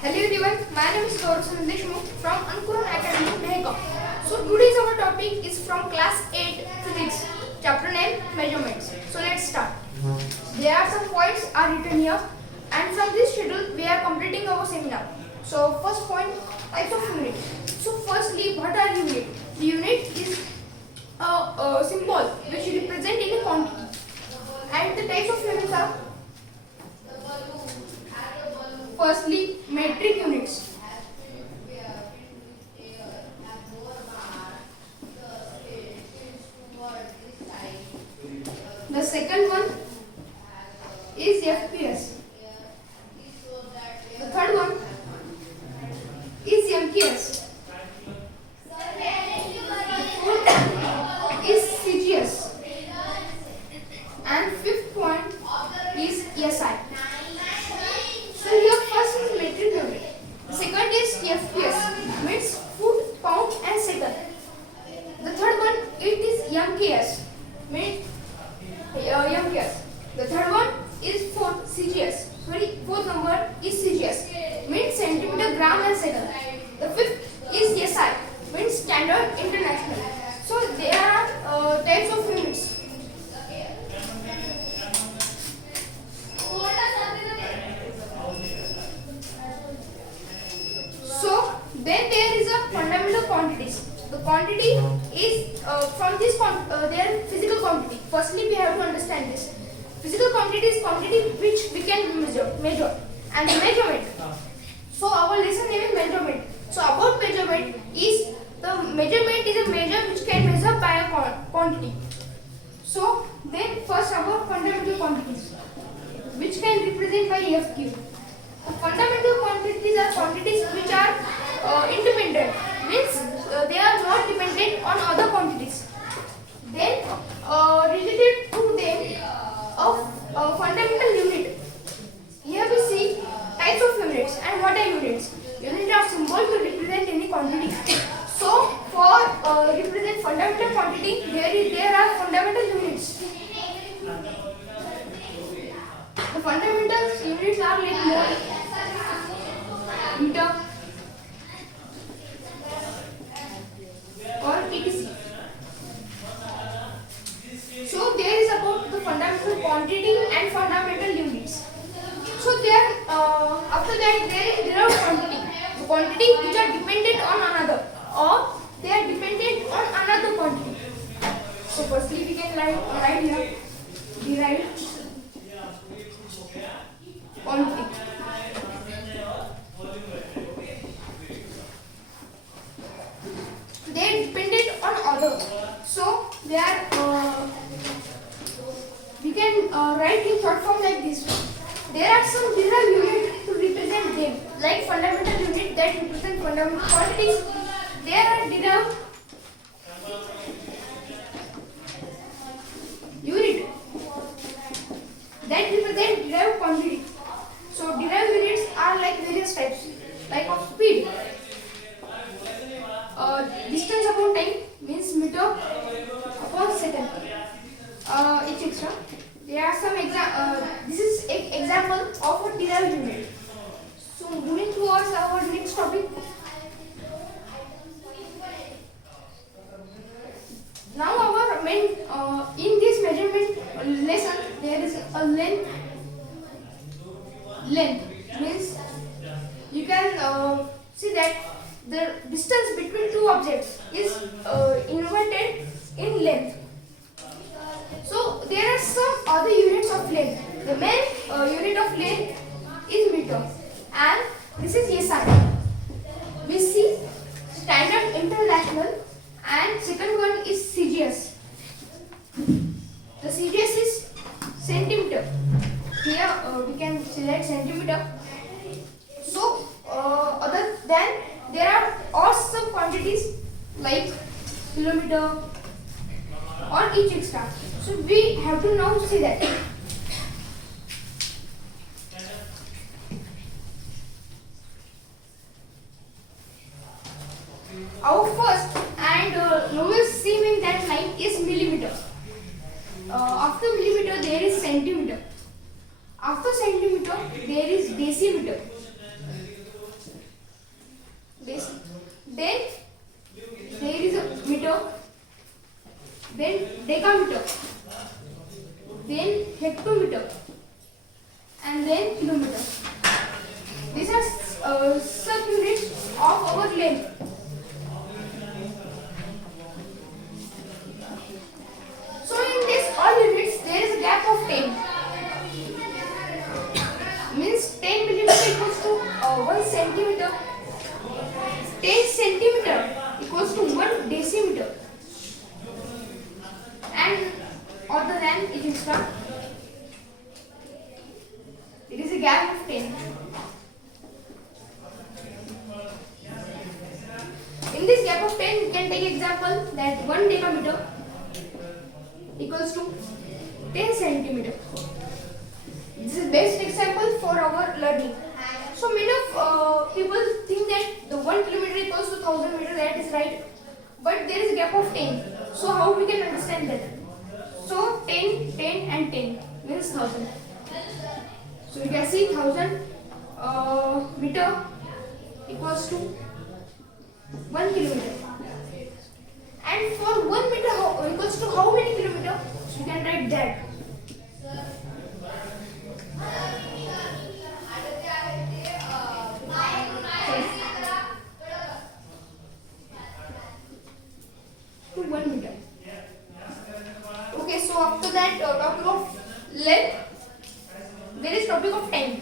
Hello everyone, my name is Gaurav Deshmukh from Ankuran Academy, Mehka. So today's our topic is from class 8 physics, chapter name measurements. So let's start. There are some points are written here, and from this schedule we are completing our seminar. So first point, types of unit. So firstly, what are unit? The unit is a symbol which represent any quantity, and the types of units are firstly metric units. The second one is FPS. The third one is MKS. The fourth is CGS. And fifth one is SI. So here first is metric unit. The second is FPS, means foot, pound and second. The third one it is MKS, means MKS. The third one is fourth CGS. Fourth number is CGS, means centimeter, gram and second. The fifth is SI, means standard international. So there are types of units. So then there is a fundamental quantities. The quantity is from this their physical quantity. Firstly, we have to understand this. Physical quantity is quantity which we can measure, and the measurement. So our lesson name is measurement. So about measurement is the measurement is a measure which can measure by a quantity. So then first our fundamental quantities, which can represent by FQ. The fundamental quantities are quantities which are independent, means they are not dependent on other quantities. Then related to them of fundamental unit. Here we see types of units and what are units. Units are symbols to represent any quantity. So for represent fundamental quantity, there are fundamental units. The fundamental units are like mole, meter, or etc. So there is about the fundamental quantity and fundamental units. So there after that there are quantity. The quantity which are dependent on another, or they are dependent on another quantity. So firstly we can write here derived quantity. They are dependent on other. So they are we can write in short form like this. There are some derived units to represent them, like fundamental unit that represent fundamental quantities. There are derived unit that represent derived quantity. So derived units are like various types, like of speed. Distance upon time means meter upon second. Etc. There are some this is example of a derived unit. So moving towards our next topic. Now our main in this measurement lesson there is a length. Length means you can see that the distance between two objects is inverted in length. So there are some other units of length. The main unit of length is meter, and this is SI. We see standard international, and second one is CGS. The CGS is centimeter. Here we can select centimeter. So other than there are also some quantities like kilometer or each extra. So we have to now see that. Our first and lowest sim in that line is millimeter. After millimeter there is centimeter. After centimeter there is decimeter. kilometer. These are sub-units of our length. So in this all units there is a gap of 10. Means 10 millimeter equals to 1 centimeter. 10 centimeter equals to 1 decimeter. And other than it is from, it is a gap of 10. In this gap of 10, you can take example that 1 decameter equals to 10 centimeter. This is best example for our learning. So many of people think that the 1 kilometer equals to 1000 meter. That is right, but there is a gap of 10. So how we can understand that? So 10, 10 and 10 means 1000. So you can see 1000 meter equals to 1 kilometer. And for 1 meter equals to how many kilometer? So you can write that. To 1 meter. Okay, so after that topic of length, there is topic of time.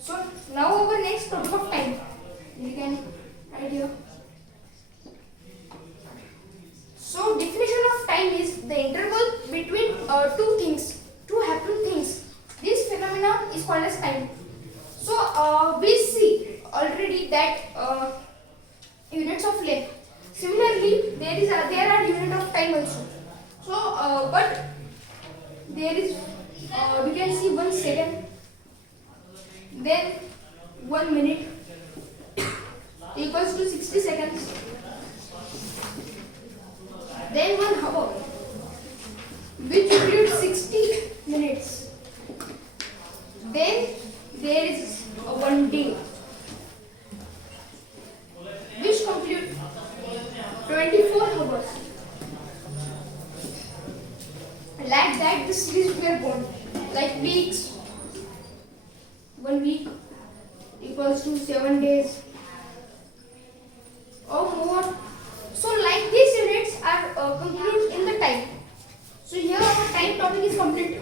So now our next topic of time, we can write here. So definition of time is the interval between two happen things. This phenomenon is called as time. So we see already that units of length. Similarly, there are unit of time also. So but there is we can see 1 second, then 1 minute equals to 60 seconds, then 1 hour which includes 60 minutes, then there is 1 day which conclude 24 hours. Like that the series we are born, like weeks. 1 week equals to 7 days or more. So like these units are concluded in the time. So here our time topic is complete.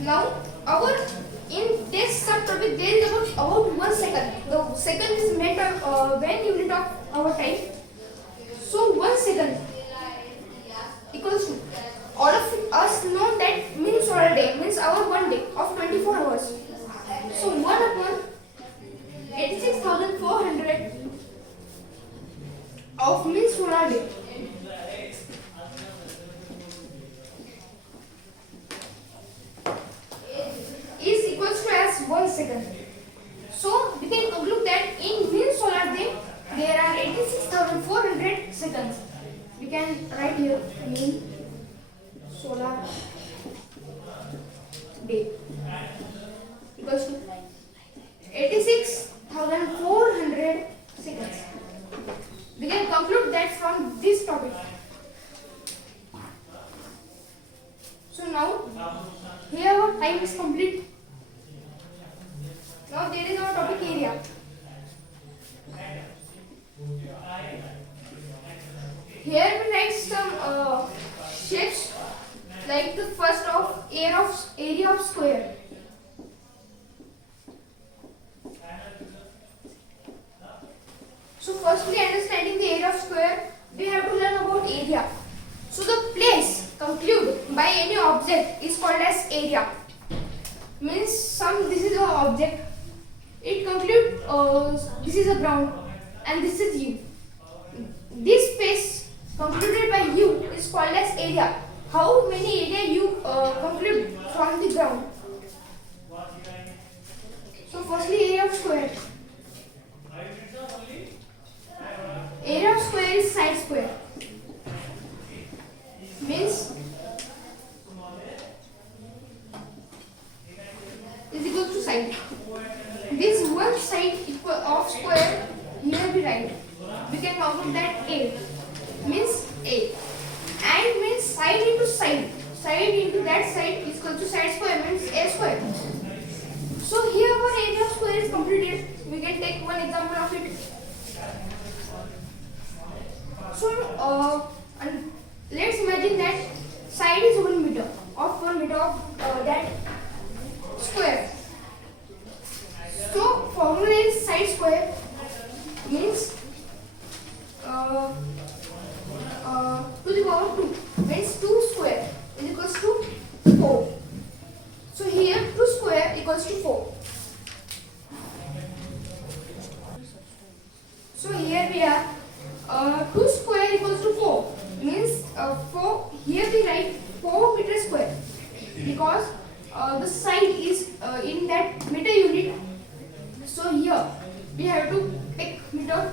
Now our in this subtopic there is about 1 second. The second is meant when unit of our time. So 1 second equals to, all of us know that mean solar day means our 1 day of 24 hours. So 1 upon 86,400 of mean solar day is equals to as 1 second. So we can conclude that in mean solar day there are 86,400 seconds. We can write here mean solar day equals to 86,400 seconds. We can conclude that from this topic. So now here our time is complete. Now there is our topic area. Here we write some shapes, like the first of area of square. So firstly, understanding the area of square, we have to learn about area. So the place concluded by any object is called as area. Means this is an object. It concludes this is a ground and this is U. This space concluded by U is called as area. How many area you conclude from the ground? So firstly, area of square. Area of square is side square. Means is equal to side. This one side equal of square here we write. We can conclude that A. means A. And means side into side. Side into that side is equal to side square means A square. So here our area of square is completed. We can take one example of it. So and let's imagine that side is 1 meter of 1 meter of that square. So formula is side square means to the power 2 means 2 square is equals to 4. So here 2 square equals to 4. So here we are 2 square equals to 4 means 4 here we write 4 meter square because the side is in that meter unit. So here we have to take meter.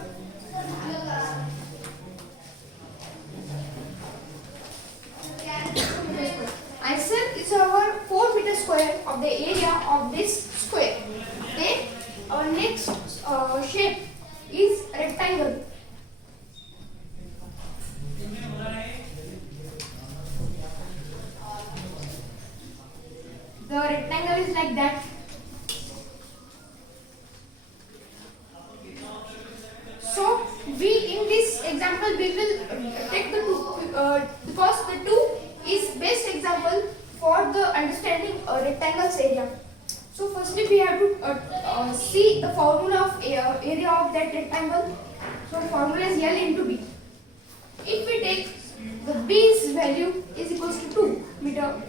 Answer is our 4 meter square of the area of this square. Then our next shape is rectangle. The rectangle is like that. So we in this example we will take the 2 because the 2 is best example for the understanding rectangle's area. So firstly we have to see the formula of area of that rectangle. So formula is L into B. If we take the B's value is equals to 2 meter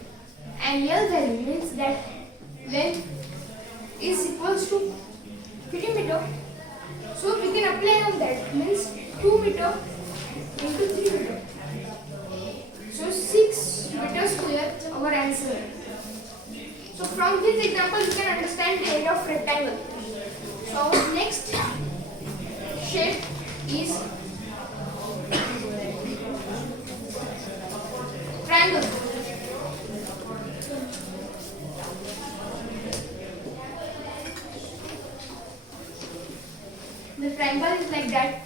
and L value means that length is equals to 50 meter. So we can apply on that means 2 meter into 3 meter. So 6 meter square our answer. So from this example you can understand the area of rectangle. So our next shape is triangle. The triangle is like that.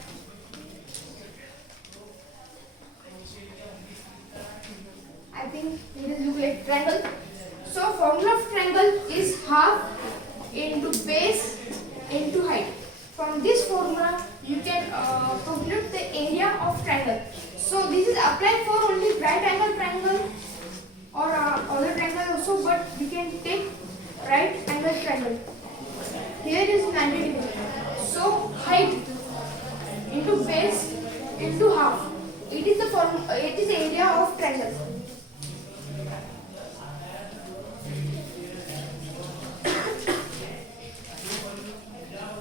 I think it is look like triangle. So formula of triangle is half into base into height. From this formula you can compute the area of triangle. So this is applied for only right angle triangle or other triangle also, but we can take right angle triangle. Here is 90 degree. So height into base into half. It is the area of triangle.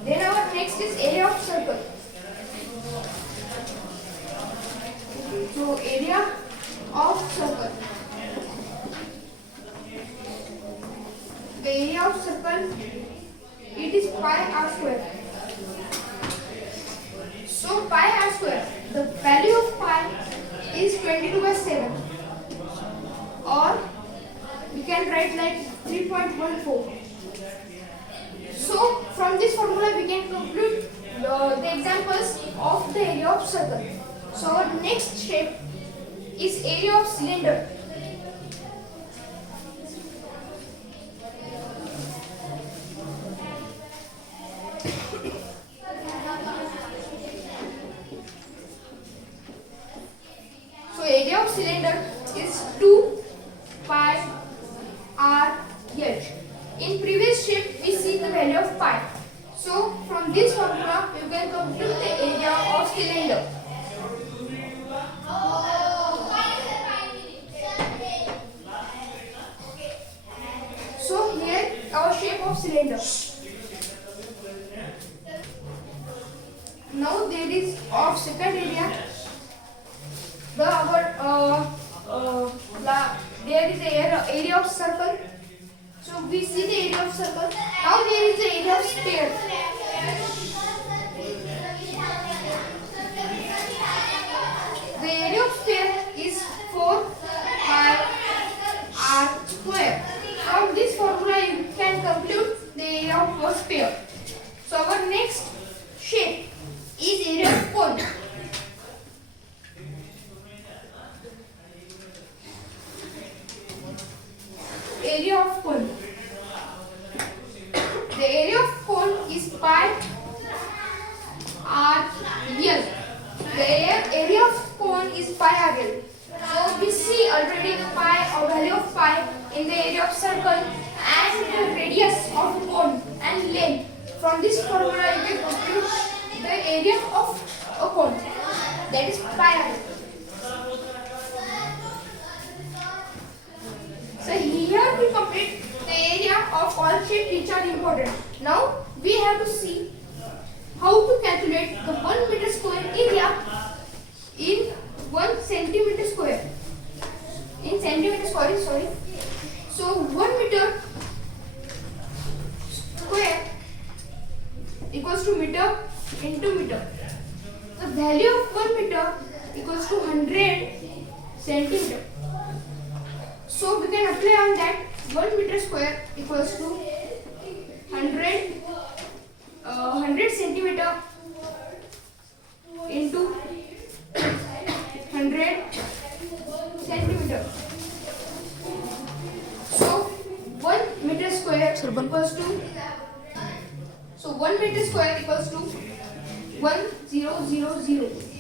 Then our next is area of circle. So area of circle. The area of circle it is pi r square. So pi r square, the value of pi is 22/7, or we can write like 3.14. So from this formula we can conclude the examples of the area of circle. So our next shape is area of cylinder. So area of cylinder is 2 pi r h. In previous shape we see the value of pi. So from this formula you can compute the area of cylinder. So here our shape of cylinder. Now there is of second area. There is a area of circle. So we see the area of circle. Now there is the area of sphere. The area of sphere is 4 pi r square. From this formula you can compute the area of a sphere. So our next shape is area of cone. of cone. The area of cone is pi r real. The area of cone is pi r real. So we see already the pi or value of pi in the area of circle and the radius of cone and length. From this formula you can compute the area of a cone, that is pi r. So here we complete the area of all shapes which are important. Now we have to see how to calculate the 1 meter square area in 1 centimeter square. In centimeter square, sorry. So 1 meter square equals to meter into meter. The value of 1 meter equals to 100 centimeter. So we can apply on that 1 meter square equals to 100 centimeter into 100 centimeter. So 1 meter square equals to 1 meter square equals to 1000.